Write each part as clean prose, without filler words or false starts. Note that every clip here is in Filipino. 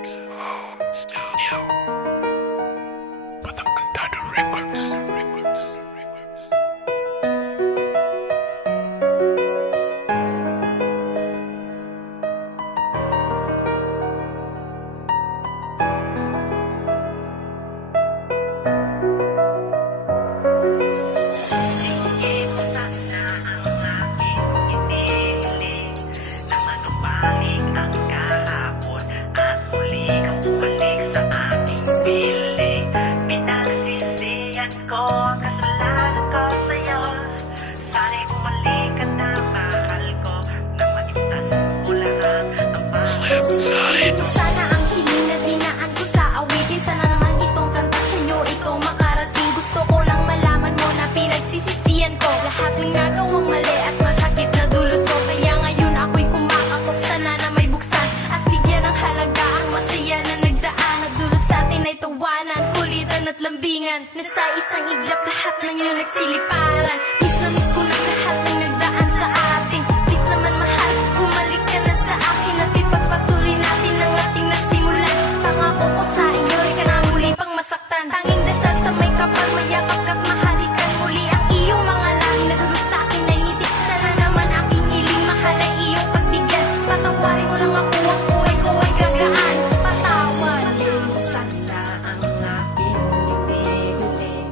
XO Studio. Batang Cantado Records. Kasalanan ko sa'yo, sana'y bumalik ka na, mahal ko, nang maibsan mo lahat ang pagkakulit. Sana ang hiling na dinaan ko sa awitin, sana naman itong kanta sa'yo, ito makarating. Gusto ko lang malaman mo na pinagsisisihan ko lahat ng nagawang mali at masakit na dulot ko. Kaya ngayon ako'y kumakakot, sana na may buksan at bigyan ng halaga ang masaya na nagdaan. Nagdulot sa atin ay tawanan, kulitan at lambingan, na sa isang iglap lahat ng iyong nagsiliparan. Miss na miss ko na lahat ng nagdaan sa atin. Please naman mahal, bumalik ka na sa akin at ipagpatuloy natin ang ating nasimulan. Pangako ko sa iyo, di ka na muli pang masaktan. Tanging dasal sa may kapal, mayakap ka't mahalikan muli ang iyong mga lahi na dulot sa akin ay ngiti. Sana naman aking hiling, mahal ay iyong pagbigyan. Patawarin mo lang ako, ang buhay ko ay gagaan. Patawan. Sana ang aking hinihiling,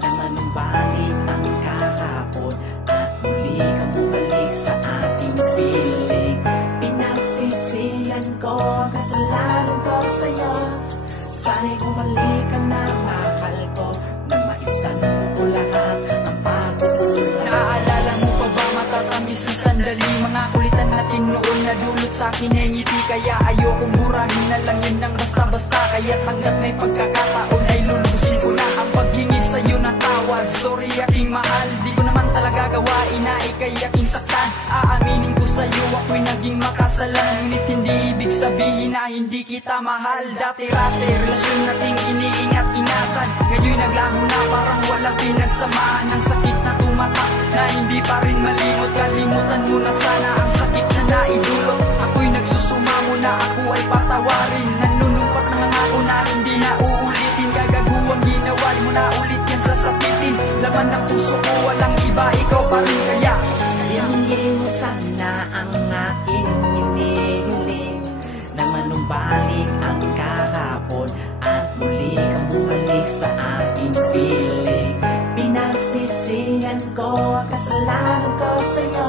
na manumbalik ang kahapon at muli kang bumalik sa ating piling. Pinagsisihan ko, kasalanan ko sa'yo, sana'y bumalik ka na, mahal ko, nang maibsan ko lahat ang pagkukulang. Naaalala mo pa ba matatamis na sandali, mga kulitan natin noon na dulot sa akin ay ngiti. Kaya ayokong burahin na lang yun ng basta-basta, kaya't hanggat may pagkakataon ay lulubusin ko na ang paghingi sa'yo ng tawad. Sorry aking mahal, di ko naman talaga gawain na ikay aking saktan. Aaminin ko sa'yo ako'y naging makasalan, ngunit hindi ibig sabihin na hindi kita mahal. Dati-rati relasyon nating iniingat-ingatan, ngayon naglaho na parang walang pinagsamaan. Ang sakit na tumatak na hindi pa rin malimot, kalimutan mo na sana ang sakit na naidulot. Ako'y nagsusumamo na ako ay patawarin, nanunumpat na lang ako na hindi na uulitin. Gagaguwang ginawa mo na ulit yan sasapitin, laman ng puso ko walang iba, ikaw pa rin. Kaya Hingin mo sana ang aking hinihiling, na manumbalik ang kahapon at muli kang bumalik sa aking piling. Pinagsisihan ko, kasalanan ko sa'yo,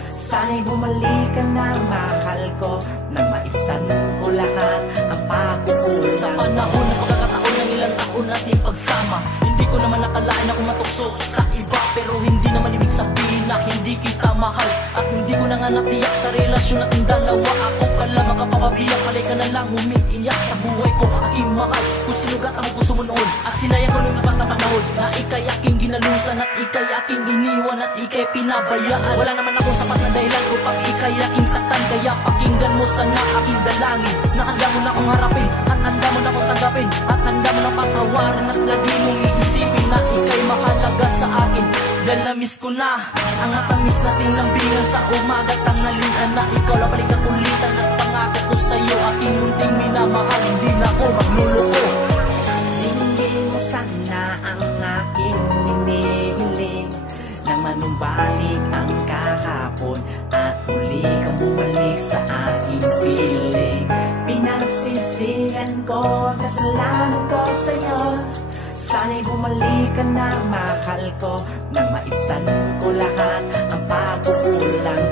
sana'y bumalik ka na, mahal ko, nang maibsan ko lahat ang pagkukulang. Sa panahon ng pagkakataon ng ilang taon natin pagsama, hindi ko naman nakalain ako matukso sa iba. Pero hindi naman ibig sabihin na hindi kita mahal, at hindi ko na nga natiyak sa relasyon natin dalawa. Ako pala makapapabiyak, palay ka na lang umiiyak sa buhay ko, aking mahal. Kung sinugat ang puso mo noon at sinayang ko nung pas na panahon, na ikay aking ginalusan at ikay aking iniwan at ikay pinabayaan. Wala naman akong sapat na dahilan upang ikay aking saktan, kaya pakinggan mo sana aking dalangin. Nakanda mo na akong harapin at handa mo na akong tanggapin, at handa mo na patawarin at lagi mong iisipin na ikay mahalaga sa akin. Dahil na-miss ko na ang matamis nating lambingan sa umaga tanghalian, na ikaw lang balik ang ulitan at pangako ko sa'yo aking munting minamahal, hindi na ako magluloko. Hingin mo sana ang aking hinihiling, na manumbalik ang kahapon at muli kang bumalik sa aking piling. Pinagsisihan ko, kasalanan ko sa'yo, sana'y bumalik ka na, mahal ko, nang maibsan ko lahat ang pagkukulang.